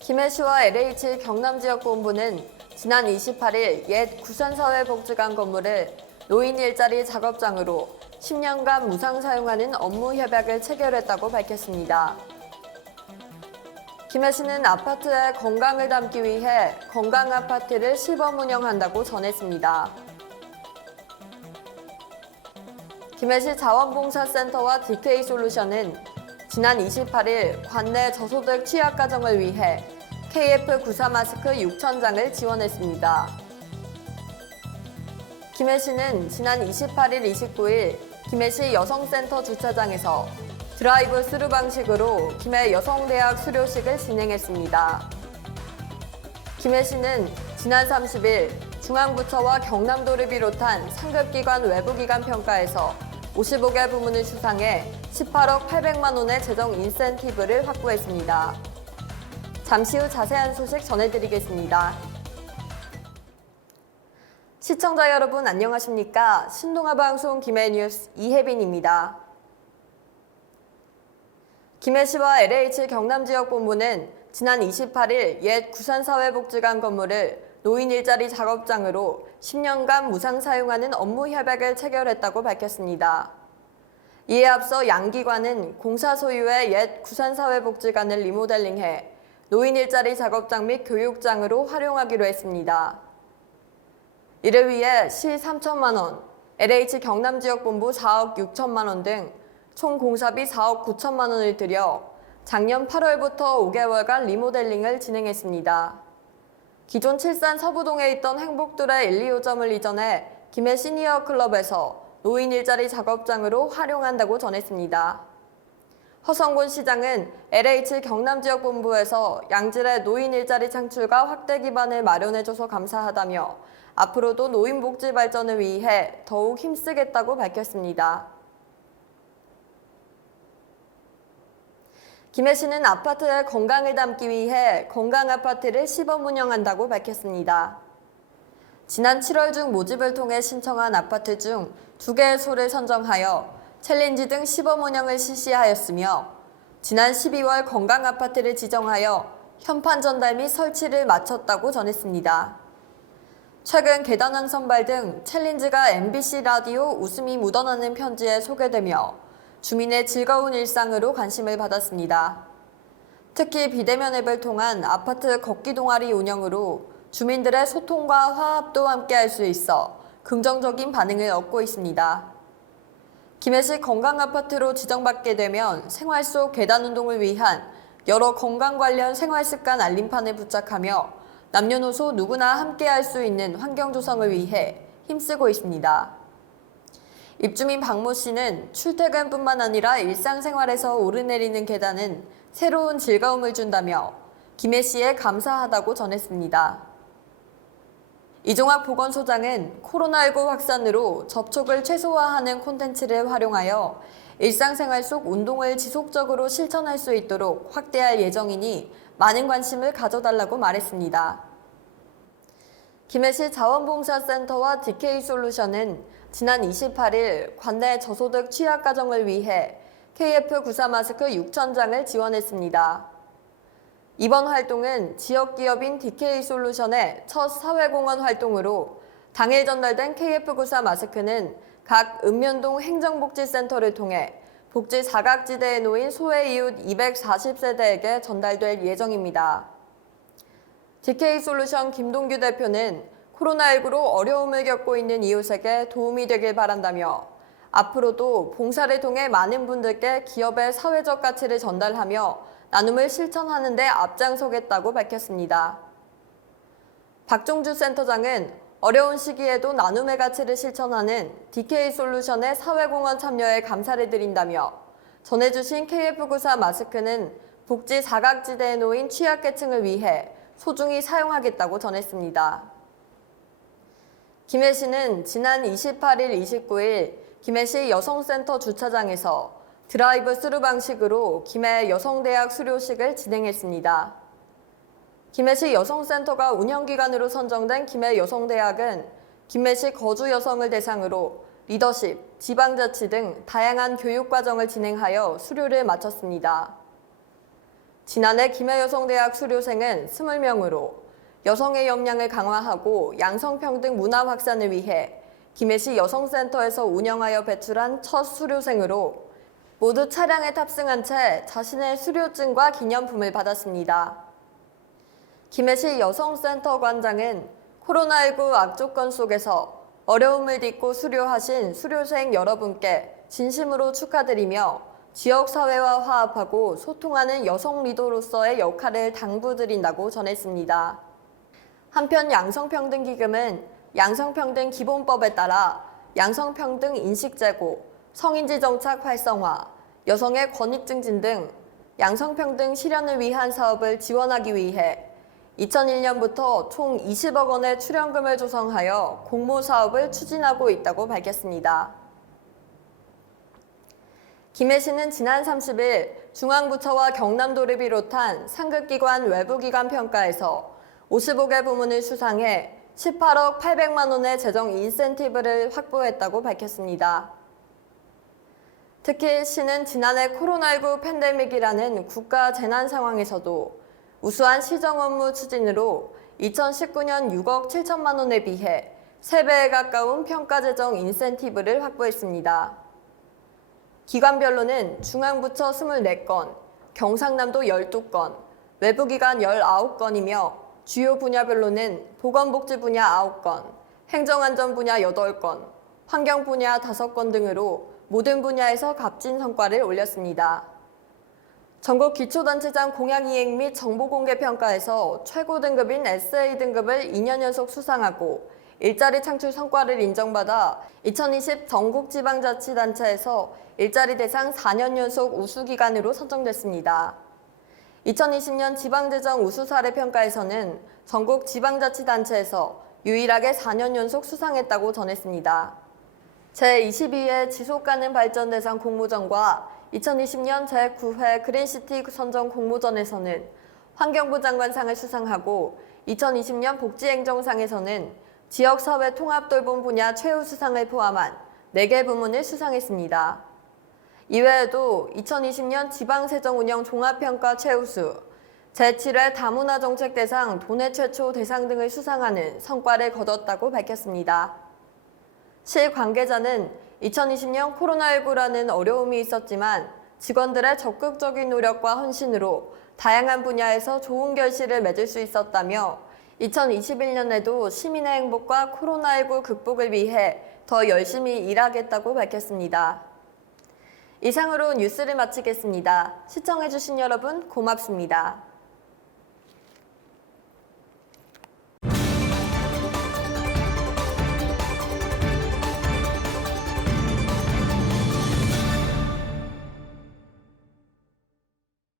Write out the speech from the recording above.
김해시와 LH 경남지역본부는 지난 28일 옛 구산사회복지관 건물을 노인 일자리 작업장으로 10년간 무상 사용하는 업무 협약을 체결했다고 밝혔습니다. 김해시는 아파트의 건강을 담기 위해 건강아파트를 시범 운영한다고 전했습니다. 김해시 자원봉사센터와 DK솔루션은 지난 28일 관내 저소득 취약가정을 위해 KF94 마스크 6,000장을 지원했습니다. 김해시는 지난 28일, 29일 김해시 여성센터 주차장에서 드라이브 스루 방식으로 김해 여성대학 수료식을 진행했습니다. 김해시는 지난 30일 중앙부처와 경남도를 비롯한 상급기관 외부기관 평가에서 55개 부문을 수상해 18억 800만 원의 재정 인센티브를 확보했습니다. 잠시 후 자세한 소식 전해드리겠습니다. 시청자 여러분 안녕하십니까? 신동아방송 김해뉴스 이혜빈입니다. 김해시와 LH 경남지역본부는 지난 28일 옛 구산사회복지관 건물을 노인 일자리 작업장으로 10년간 무상 사용하는 업무 협약을 체결했다고 밝혔습니다. 이에 앞서 양기관은 공사 소유의 옛 구산사회복지관을 리모델링해 노인 일자리 작업장 및 교육장으로 활용하기로 했습니다. 이를 위해 시 3천만 원, LH 경남지역본부 4억 6천만 원 등 총 공사비 4억 9천만 원을 들여 작년 8월부터 5개월간 리모델링을 진행했습니다. 기존 칠산 서부동에 있던 행복도래 1, 2호점을 이전해 김해 시니어 클럽에서 노인 일자리 작업장으로 활용한다고 전했습니다. 허성곤 시장은 LH 경남지역본부에서 양질의 노인 일자리 창출과 확대 기반을 마련해줘서 감사하다며 앞으로도 노인 복지 발전을 위해 더욱 힘쓰겠다고 밝혔습니다. 김해시는 아파트의 건강을 담기 위해 건강아파트를 시범 운영한다고 밝혔습니다. 지난 7월 중 모집을 통해 신청한 아파트 중 2개의 소를 선정하여 챌린지 등 시범 운영을 실시하였으며 지난 12월 건강아파트를 지정하여 현판 전달 및 설치를 마쳤다고 전했습니다. 최근 계단왕 선발 등 챌린지가 MBC 라디오 웃음이 묻어나는 편지에 소개되며 주민의 즐거운 일상으로 관심을 받았습니다. 특히 비대면 앱을 통한 아파트 걷기 동아리 운영으로 주민들의 소통과 화합도 함께할 수 있어 긍정적인 반응을 얻고 있습니다. 김해시 건강아파트로 지정받게 되면 생활 속 계단 운동을 위한 여러 건강 관련 생활습관 알림판을 부착하며 남녀노소 누구나 함께할 수 있는 환경 조성을 위해 힘쓰고 있습니다. 입주민 박모 씨는 출퇴근뿐만 아니라 일상생활에서 오르내리는 계단은 새로운 즐거움을 준다며 김해시에 감사하다고 전했습니다. 이종학 보건소장은 코로나19 확산으로 접촉을 최소화하는 콘텐츠를 활용하여 일상생활 속 운동을 지속적으로 실천할 수 있도록 확대할 예정이니 많은 관심을 가져달라고 말했습니다. 김해시 자원봉사센터와 DK솔루션은 지난 28일 관내 저소득 취약가정을 위해 KF94 마스크 6,000장을 지원했습니다. 이번 활동은 지역기업인 DK솔루션의 첫 사회공헌 활동으로 당일 전달된 KF94 마스크는 각 읍면동 행정복지센터를 통해 복지 사각지대에 놓인 소외이웃 240세대에게 전달될 예정입니다. DK솔루션 김동규 대표는 코로나19로 어려움을 겪고 있는 이웃에게 도움이 되길 바란다며 앞으로도 봉사를 통해 많은 분들께 기업의 사회적 가치를 전달하며 나눔을 실천하는 데 앞장서겠다고 밝혔습니다. 박종주 센터장은 어려운 시기에도 나눔의 가치를 실천하는 DK솔루션의 사회공헌 참여에 감사를 드린다며 전해주신 KF94 마스크는 복지 사각지대에 놓인 취약계층을 위해 소중히 사용하겠다고 전했습니다. 김해시는 지난 28일, 29일 김해시 여성센터 주차장에서 드라이브 스루 방식으로 김해 여성대학 수료식을 진행했습니다. 김해시 여성센터가 운영기관으로 선정된 김해 여성대학은 김해시 거주 여성을 대상으로 리더십, 지방자치 등 다양한 교육과정을 진행하여 수료를 마쳤습니다. 지난해 김해여성대학 수료생은 20명으로 여성의 역량을 강화하고 양성평등 문화 확산을 위해 김해시 여성센터에서 운영하여 배출한 첫 수료생으로 모두 차량에 탑승한 채 자신의 수료증과 기념품을 받았습니다. 김해시 여성센터 관장은 코로나19 악조건 속에서 어려움을 딛고 수료하신 수료생 여러분께 진심으로 축하드리며 지역사회와 화합하고 소통하는 여성 리더로서의 역할을 당부드린다고 전했습니다. 한편 양성평등기금은 양성평등 기본법에 따라 양성평등 인식제고, 성인지 정착 활성화, 여성의 권익 증진 등 양성평등 실현을 위한 사업을 지원하기 위해 2001년부터 총 20억 원의 출연금을 조성하여 공모 사업을 추진하고 있다고 밝혔습니다. 김해시는 지난 30일 중앙부처와 경남도를 비롯한 상급기관 외부기관 평가에서 55개 부문을 수상해 18억 800만 원의 재정 인센티브를 확보했다고 밝혔습니다. 특히 시는 지난해 코로나19 팬데믹이라는 국가 재난 상황에서도 우수한 시정 업무 추진으로 2019년 6억 7천만 원에 비해 3배에 가까운 평가 재정 인센티브를 확보했습니다. 기관별로는 중앙부처 24건, 경상남도 12건, 외부기관 19건이며 주요 분야별로는 보건복지 분야 9건, 행정안전 분야 8건, 환경 분야 5건 등으로 모든 분야에서 값진 성과를 올렸습니다. 전국 기초단체장 공약이행 및 정보공개 평가에서 최고 등급인 SA 등급을 2년 연속 수상하고 일자리 창출 성과를 인정받아 2020 전국지방자치단체에서 일자리 대상 4년 연속 우수기관으로 선정됐습니다. 2020년 지방재정 우수사례 평가에서는 전국 지방자치단체에서 유일하게 4년 연속 수상했다고 전했습니다. 제22회 지속가능 발전 대상 공모전과 2020년 제9회 그린시티 선정 공모전에서는 환경부 장관상을 수상하고 2020년 복지행정상에서는 지역사회 통합돌봄 분야 최우수상을 포함한 4개 부문을 수상했습니다. 이외에도 2020년 지방세정운영 종합평가 최우수, 제7회 다문화정책대상 도내 최초 대상 등을 수상하는 성과를 거뒀다고 밝혔습니다. 시 관계자는 2020년 코로나19라는 어려움이 있었지만 직원들의 적극적인 노력과 헌신으로 다양한 분야에서 좋은 결실을 맺을 수 있었다며 2021년에도 시민의 행복과 코로나19 극복을 위해 더 열심히 일하겠다고 밝혔습니다. 이상으로 뉴스를 마치겠습니다. 시청해주신 여러분 고맙습니다.